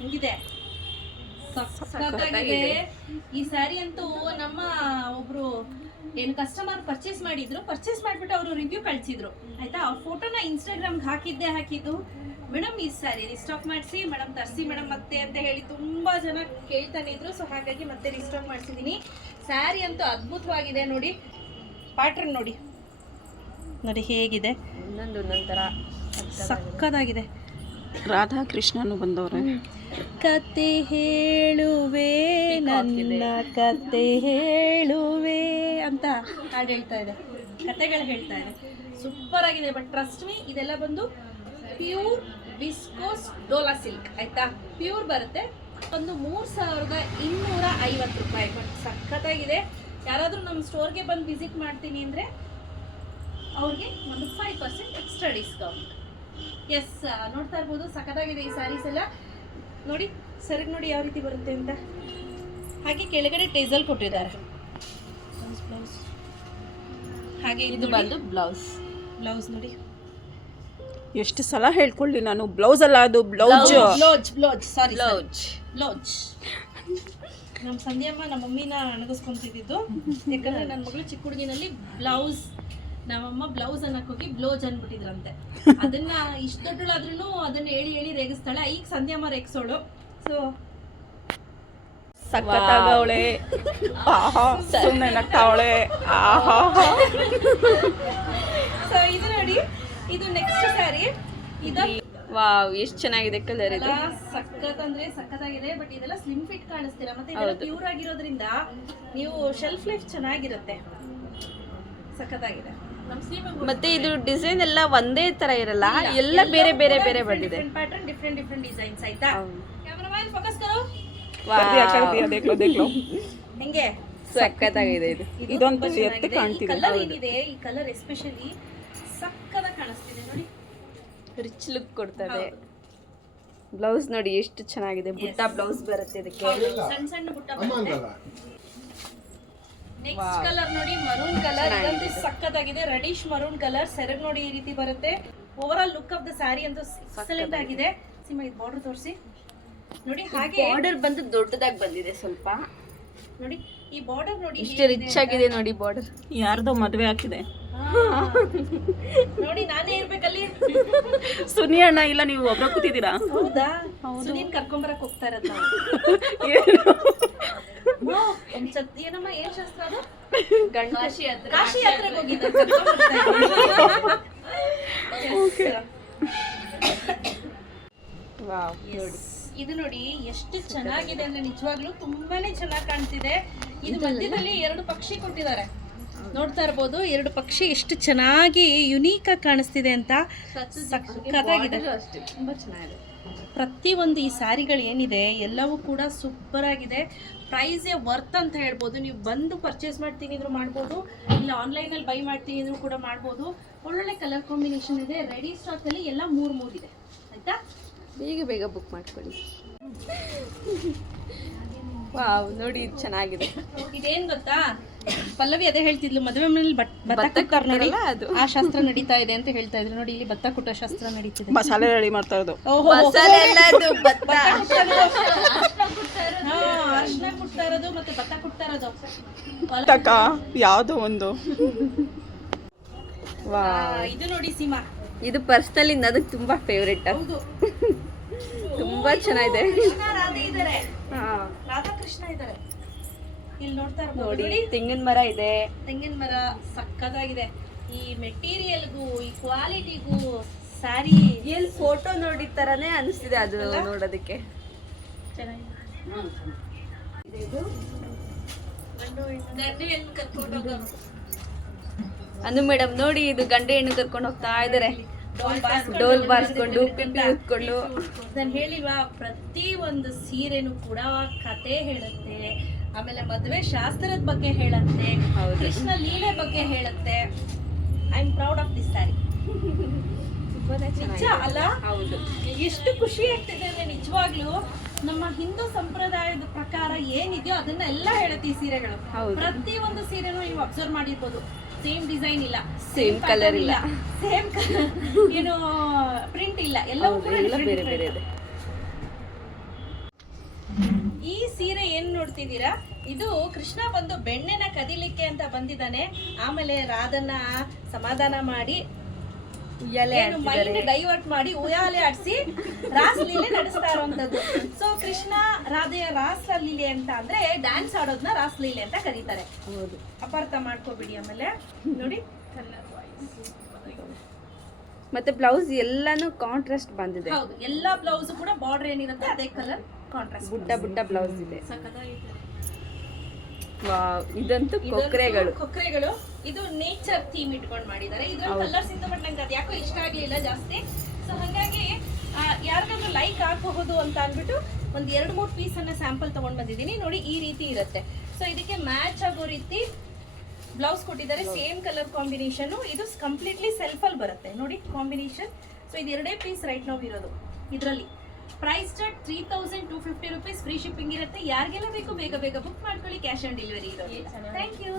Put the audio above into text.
ಹೆಂಗಿದೆ? ಸಖತ್ತಾಗಿದೆ. ಈ ಸ್ಯಾರಿ ಅಂತೂ ನಮ್ಮ ಒಬ್ರು ಏನು ಕಸ್ಟಮರ್ ಪರ್ಚೇಸ್ ಮಾಡಿಬಿಟ್ಟು ಅವರು ರಿವ್ಯೂ ಕಳಿಸಿದ್ರು ಆಯ್ತಾ. ಆ ಫೋಟೋನ ಇನ್ಸ್ಟಾಗ್ರಾಮ್ಗೆ ಹಾಕಿದ್ದು, ಮೇಡಮ್ ಈ ಸ್ಯಾರಿ ರಿಸ್ಟಾಕ್ ಮಾಡಿಸಿ ಮೇಡಮ್, ತರಿಸಿ ಮೇಡಮ್ ಮತ್ತೆ ಅಂತ ಹೇಳಿ ತುಂಬಾ ಜನ ಕೇಳ್ತಾನೆ ಇದ್ರು. ಸೊ ಹಾಗಾಗಿ ಮತ್ತೆ ರಿಸ್ಟಾಕ್ ಮಾಡಿಸಿದ್ದೀನಿ. ಸ್ಯಾರಿ ಅಂತೂ ಅದ್ಭುತವಾಗಿದೆ. ನೋಡಿ ಪ್ಯಾಟ್ರನ್ ನೋಡಿ ಹೇಗಿದೆ, ಒಂದೊಂದರ ಸಕ್ಕದಾಗಿದೆ. ರಾಧಾಕೃಷ್ಣನು ಬಂದವ್ರೆ. ಕತೆ ಹೇಳುವೆ ನನ್ನ ಕತೆ ಹೇಳುವೆ ಅಂತ ಹಾಡು ಹೇಳ್ತಾ ಇದೆ, ಕತೆಗಳು ಹೇಳ್ತಾ ಇದೆ. ಸೂಪರ್ ಆಗಿದೆ. ಬಟ್ ಟ್ರಸ್ಟ್ ಮೀ, ಇದೆಲ್ಲ ಬಂದು ಪ್ಯೂರ್ ವಿಸ್ಕೋಸ್ ಡೋಲಾ ಸಿಲ್ಕ್ ಆಯ್ತಾ. ಪ್ಯೂರ್ ಬರುತ್ತೆ. ಒಂದು 3250 ರೂಪಾಯಿ. ಬಟ್ ಸಖತ್ತಾಗಿದೆ. ಯಾರಾದರೂ ನಮ್ಮ ಸ್ಟೋರ್ಗೆ ಬಂದು ವಿಸಿಟ್ ಮಾಡ್ತೀನಿ ಅಂದರೆ ಅವ್ರಿಗೆ ಒಂದು 5% ಎಕ್ಸ್ಟ್ರಾ ಡಿಸ್ಕೌಂಟ್. ಎಸ್, ನೋಡ್ತಾ ಇರ್ಬೋದು ಸಖತ್ತಾಗಿದೆ ಈ ಸ್ಯಾರೀಸ್ ಎಲ್ಲ. ನೋಡಿ ಸರಿಗೆ ನೋಡಿ ಯಾವ ರೀತಿ ಬರುತ್ತೆ ಅಂತ. ಹಾಗೆ ಕೆಳಗಡೆ ಟೇಸಲ್ ಕೊಟ್ಟಿದ್ದಾರೆ. ಹಾಗೆ ಇದು ಬಂದು ಬ್ಲೌಸ್ ನೋಡಿ. ಎಷ್ಟು ಸಲ ಹೇಳ್ಕೊಳ್ಳಿ ನಾನು, ಬ್ಲೌಸ್ ಅಲ್ಲ ಅದು ಬ್ಲೌಸ್. ನಮ್ಮ ಸಂಧ್ಯಮ್ಮ ನಮ್ಮ ಮಮ್ಮಿನ ಅಣಗಿಸ್ಕೊಂತಿದ್ದು. ಯಾಕಂದ್ರೆ ನನ್ನ ಮಗಳು ಚಿಕ್ಕ ಹುಡುಗಿನಲ್ಲಿ ಬ್ಲೌಸ್, ನಮ್ಮಮ್ಮ ಬ್ಲೌಸ್ ಅನ್ನಕ್ಕೆ ಹೋಗಿ ಬ್ಲೌಸ್ ಅನ್ಬಿಟ್ಟಿದ್ರಂತೆ. ಅದನ್ನ ಇಷ್ಟು ದೊಡ್ಡಳಾದ್ರೂ ಅದನ್ನ ಹೇಳಿ ರೇಗಿಸ್ತಾಳೆ. ಈಗ ಸಂಧ್ಯಮ್ಮ ರೇಗಿಸೋಳು. ಸೊ ಸಕ್ಕತ್ತಾಗವಳೆ, ಸುಮ್ಮನೆ ನಗ್ತಾವಳೆ. ಸೊ ಇದು ನೋಡಿ, ಇದು ನೆಕ್ಸ್ಟ್ ಸ್ಯಾರಿ. ಇದು ವಾವ್, ಎಷ್ಟು ಚೆನ್ನಾಗಿದೆ ಕಲರ್ ಇದು. ಸಖತ್ ಅಂದ್ರೆ ಸಖತ್ತಾಗಿದೆ. ಬಟ್ ಇದೆಲ್ಲ ಸ್ಲಿಮ್ ಫಿಟ್ ಕಾಣಿಸ್ತೀರಾ. ಮತ್ತೆ ಇದೆಲ್ಲ ಪ್ಯೂರ್ ಆಗಿರೋದ್ರಿಂದ ನೀವು ಶೆಲ್ಫ್ ಲೈಫ್ ಚೆನ್ನಾಗಿರುತ್ತೆ. ಸಖತ್ತಾಗಿದೆ. ಮತ್ತೆ ಇದು ಡಿಸೈನ್ ಎಲ್ಲ ಒಂದೇ ತರ ಇರಲ್ಲ, ಎಲ್ಲ ಬೇರೆ ಬೇರೆ ಬೇರೆ ಬಂದಿದೆ. ಪ್ಯಾಟರ್ನ್ ಡಿಫ್ರೆಂಟ್ ಡಿಸೈನ್ಸ್ ಆಯ್ತಾ. ಕ್ಯಾಮರಾಮನ್ ಫೋಕಸ್ ಕರೋ. ಹೆಂಗೆ ಸಖತ್ತಾಗಿದೆ ಇದು. ಇದೊಂದು ಎತ್ತು ಕಾಣ್ತಿದೆ. ಕಲರ್ ಏನಿದೆ, ಈ ಕಲರ್ ಎಸ್ಪೆಷಲಿ ಸಖತ್ತಾಗಿ ಕಾಣಿಸ್ತಿದೆ ನೋಡಿ. ರಿಚ್ ಲುಕ್ ಕೊಡ್ತದೆ. ಬ್ಲೌಸ್ ನೋಡಿ ಎಷ್ಟು ಚೆನ್ನಾಗಿದೆ. ಬುಟ್ಟ ಬ್ಲೌಸ್ ಬರುತ್ತೆ ಇದಕ್ಕೆ. ಸಣ್ಣ ಬುಟ್ಟ ಬರುತ್ತೆ. ನೆಕ್ಸ್ಟ್ ಕಲರ್ ನೋಡಿ, ಮರೂನ್ ಕಲರ್. ಇದಂತೂ ಸಖತ್ತಾಗಿದೆ. Reddish maroon colour. ಸೆರಗ್ ನೋಡಿ ಈ ರೀತಿ ಬರುತ್ತೆ. Over all look of the sari ಅಂತೂ ಎಕ್ಸಲೆಂಟ್ ಆಗಿದೆ. ಸಿಮಾ ಇದು ಬಾರ್ಡರ್ ತೋರಿಸಿ ನೋಡಿ. ಹಾಗೆ ಬಾರ್ಡರ್ ಬಂದು ದೊಡ್ಡದಾಗಿ ಬಂದಿದೆ ಸ್ವಲ್ಪ ನೋಡಿ. ಈ ಬಾರ್ಡರ್ ನೋಡಿ ಎಷ್ಟು ರಿಚ್ ಆಗಿದೆ ನೋಡಿ. ಬಾರ್ಡರ್ ಯಾರ್ದೋ ಮದುವೆ ಆಗ್ತಿದೆ ನೋಡಿ. ನಾನೇ ಇರ್ಬೇಕಲ್ಲಿ. ಸುನಿ ಅಣ್ಣ ಇಲ್ಲ, ನೀವು ಒಬ್ರ ಕೂತಿದ್ದೀರಾ. ಹೌದಾ? ಸುನೀನ್ ಕರ್ಕೊಂಬರಕ್ ಹೋಗ್ತಾ ಇರೋದು ಏನಮ್ಮ, ಏನ್ ಶಾಸ್ತ್ರ ಅದು? ಕಾಶಿ ಯಾತ್ರೆಗೆ ಹೋಗಿದ್ದ. ಇದು ನೋಡಿ ಎಷ್ಟು ಚೆನ್ನಾಗಿದೆ ಅಂದ್ರೆ ನಿಜವಾಗ್ಲೂ ತುಂಬಾನೇ ಚೆನ್ನಾಗಿ ಕಾಣ್ತಿದೆ. ಇದು ಮಧ್ಯದಲ್ಲಿ 2 ಪಕ್ಷಿ ಕೊಟ್ಟಿದ್ದಾರೆ. ನೋಡ್ತಾ ಇರ್ಬೋದು 2 ಪಕ್ಷಿ ಎಷ್ಟು ಚೆನ್ನಾಗಿ ಯುನೀಕ್ ಆಗಿ ಕಾಣಿಸ್ತಿದೆ ಅಂತ. ಸಖತ್ತಾಗಿದೆ. ತುಂಬಾ ಚೆನ್ನಾಗಿದೆ. ಪ್ರತಿಯೊಂದು ಈ ಸ್ಯಾರಿಗಳು ಏನಿದೆ ಎಲ್ಲವೂ ಕೂಡ ಸೂಪರ್ ಆಗಿದೆ. ಪ್ರೈಸೇ ವರ್ತ್ ಅಂತ ಹೇಳ್ಬೋದು. ನೀವು ಬಂದು ಪರ್ಚೇಸ್ ಮಾಡ್ತೀನಿ ಇದ್ರು ಮಾಡ್ಬೋದು, ಇಲ್ಲ ಆನ್ಲೈನಲ್ಲಿ ಬೈ ಮಾಡ್ತೀನಿ ಇದ್ರು ಕೂಡ ಮಾಡ್ಬೋದು. ಒಳ್ಳೊಳ್ಳೆ ಕಲರ್ ಕಾಂಬಿನೇಷನ್ ಇದೆ. ರೆಡಿ ಸ್ಟಾಕಲ್ಲಿ ಎಲ್ಲ 3 ಇದೆ ಆಯ್ತಾ. ಬೇಗ ಬುಕ್ ಮಾಡ್ಕೊಳ್ಳಿ. ವಾವ್, ನೋಡಿ ಇದು ಚೆನ್ನಾಗಿದೆ. ಇದೇನ್ ಗೊತ್ತಾ, ಪಲ್ಲವಿ ಅದೇ ಹೇಳ್ತಿದ್ಲು, ಮದುವೆ ಮನೇಲಿ ಭತ್ತ ಕುಟ್ಟಾರಲ್ಲ ಅದು, ಆ ಶಾಸ್ತ್ರ ನಡೀತಾ ಇದೆ ಅಂತ ಹೇಳ್ತಾ ಇದ್ರು. ನೋಡಿ ಇಲ್ಲಿ ಭತ್ತ ಕುಟ್ಟೋ ಶಾಸ್ತ್ರ ನಡೀತಿದೆ. ಮಸಾಲೆ ರೆಡಿ ಮಾಡ್ತಾ ಇರೋದು. ಅರ್ಶನ ಕುಟ್ತಾ ಇರೋದು ಮತ್ತೆ ಭತ್ತ ಕುಟ್ತಾ ಇರೋದು ಯಾವ್ದೋ ಒಂದು. ಇದು ನೋಡಿ ಸೀಮಾ, ಇದು ಪರ್ಸನಲಿ ನನಗೆ ತುಂಬಾ ಫೇವರೇಟ್. ಹೌದು, ತುಂಬಾ ಚೆನ್ನಾಗಿದೆ. ರಾಧಾಕೃಷ್ಣ ಇದ್ದಾರೆ ಇಲ್ಲಿ ನೋಡ್ತಾ ಇರ್ಬೋದು. ನೋಡಿ ತೆಂಗಿನ ಮರ ಇದೆ. ತೆಂಗಿನ ಮರ ಸಕ್ಕತ್ತಾಗಿದೆ. ಈ ಮೆಟೀರಿಯಲ್ಗೂ ಈ ಕ್ವಾಲಿಟಿಗೂ ಸ್ಯಾರಿ ಎಲ್ಲಿ ಫೋಟೋ ನೋಡಿದ ತರಾನೇ ಅನಿಸ್ತಿದೆ ಅದು ನೋಡೋದಕ್ಕೆ. ಚೆನ್ನಾಗಿದೆ. ಗಂಡು ಹೆಣ್ಣು ಕರ್ಕೊಂಡು ಹೋಗೋದು. ಅನು ಮೇಡಮ್ ನೋಡಿ, ಇದು ಗಂಡು ಹೆಣ್ಣು ಕರ್ಕೊಂಡು ಹೋಗ್ತಾ ಇದ್ದಾರೆ. ಡೋಲ್ ಬಾರಿಸ್ಕೊಂಡು ಪಿಪ್ಪಿ ಉತ್ಕೊಂಡು. ನಾನು ಹೇಳಿಲ್ವಾ, ಪ್ರತಿ ಒಂದು ಸೀರೆನೂ ಕೂಡ ಕತೆ ಹೇಳುತ್ತೆ. ಆಮೇಲೆ ಮದುವೆ ಶಾಸ್ತ್ರದ ಬಗ್ಗೆ ಹೇಳುತ್ತೆ, ಕೃಷ್ಣ ಲೀಲೆ ಬಗ್ಗೆ ಹೇಳುತ್ತೆ. I am proud of this sari. ನಿಜ ಅಲ್ಲ? ಹೌದು. ಎಷ್ಟು ಖುಷಿ ಆಗ್ತಿದೆ ಅಂದ್ರೆ ನಿಜವಾಗ್ಲೂ ನಮ್ಮ ಹಿಂದೂ ಸಂಪ್ರದಾಯದ ಪ್ರಕಾರ ಏನಿದೆಯೋ ಅದನ್ನ ಎಲ್ಲ ಹೇಳುತ್ತೆ ಈ ಸೀರೆಗಳು. ಪ್ರತಿ ಒಂದು ಸೀರೆನೂ ನೀವು ಅಬ್ಸರ್ವ್ ಮಾಡಿರ್ಬೋದು, ಸೇಮ್ ಡಿಸೈನ್ ಇಲ್ಲ, ಸೇಮ್ ಕಲರ್ ಇಲ್ಲ, ಸೇಮ್ ಕಲರ್, ಏನು ಪ್ರಿಂಟ್ ಇಲ್ಲ, ಎಲ್ಲವೂ ಬೇರೆ ಬೇರೆ ಇದೆ. ಈ ಸೀರೆ ಏನ್ ನೋಡ್ತಿದ್ದೀರಾ, ಇದು ಕೃಷ್ಣ ಬಂದು ಬೆಣ್ಣೆನ ಕದಿಲಿಕ್ಕೆ ಅಂತ ಬಂದಿದ್ದಾನೆ. ಆಮೇಲೆ ರಾಧನ್ನ ಸಮಾಧಾನ ಮಾಡಿ ಮೈಂಡ್ ಡೈವರ್ಟ್ ಮಾಡಿ ಉಯ್ಯಾಲೆ ಆಡಿಸಿ ರಾಸಲೀಲೆ ನಡೆಸ್ತಾ ಇರುವಂತದ್ದು. ಸೊ ಕೃಷ್ಣ ರಾಧೆಯ ರಾಸಲೀಲೆ ಅಂತ ಅಂದ್ರೆ ಡ್ಯಾನ್ಸ್ ಆಡೋದನ್ನ ರಾಸಲೀಲೆ ಅಂತ ಕರೀತಾರೆ. ಹೌದು, ಅಪಾರ್ಥ ಮಾಡ್ಕೋಬಿಡಿ. ಆಮೇಲೆ ನೋಡಿ ಮತ್ತೆ ಬ್ಲೌಸ್ ಎಲ್ಲಾನು ಕಾಂಟ್ರಾಸ್ಟ್ ಬಂದಿದೆ. ಹೌದು, ಎಲ್ಲಾ ಬ್ಲೌಸ್ ಕೂಡ ಬಾರ್ಡರ್ ಏನಿರುತ್ತೆ ಅದೇ ಕಲರ್ ಕಾಂಟ್ರಾಸ್ಟ್. ಬುಟ್ಟ ಬ್ಲೌಸ್ ಇದೆ. ವಾವ್, ಇದಂತೂ ಕೊಕ್ರೆಗಳು. ಇದು ನೇಚರ್ ಥೀಮ್ ಇಟ್ಕೊಂಡು ಮಾಡಿದ್ದಾರೆ. ಇದ್ರಲ್ಲಿ ಕಲರ್ಸ್ ಇತ್ತು, ಬಟ್ ನಂಗೆ ಅದು ಯಾಕೋ ಇಷ್ಟ ಆಗ್ಲಿಲ್ಲ ಜಾಸ್ತಿ. ಸೊ ಹಾಗಾಗಿ ಯಾರಿಗಾದ್ರೂ ಲೈಕ್ ಆಗಬಹುದು ಅಂತ ಅಂದ್ಬಿಟ್ಟು ಒಂದ್ 2-3 ಪೀಸ್ ಅನ್ನ ಸ್ಯಾಂಪಲ್ ತಗೊಂಡ್ ಬಂದಿದ್ದೀನಿ. ನೋಡಿ ಈ ರೀತಿ ಇರುತ್ತೆ. ಸೊ ಇದಕ್ಕೆ ಮ್ಯಾಚ್ ಆಗೋ ರೀತಿ ಬ್ಲೌಸ್ ಕೊಟ್ಟಿದ್ದಾರೆ, ಸೇಮ್ ಕಲರ್ ಕಾಂಬಿನೇಷನ್. ಇದು ಕಂಪ್ಲೀಟ್ಲಿ ಸೆಲ್ಫ್ ಅಲ್ಲಿ ಬರುತ್ತೆ ನೋಡಿ ಕಾಂಬಿನೇಷನ್. ಸೊ ಇದು 2 ಪೀಸ್ ರೈಟ್ ನಾವು ಇರೋದು ಇದರಲ್ಲಿ. Price start 3250 rupees. Free shipping ಇರುತ್ತೆ. ಯಾರಿಗೆಲ್ಲ ಬೇಕು ಬೇಗ ಬುಕ್ ಮಾಡ್ಕೊಳ್ಳಿ. ಕ್ಯಾಶ್ ಆನ್ ಡೆಲಿವರಿ ಇರೋದು. Thank you.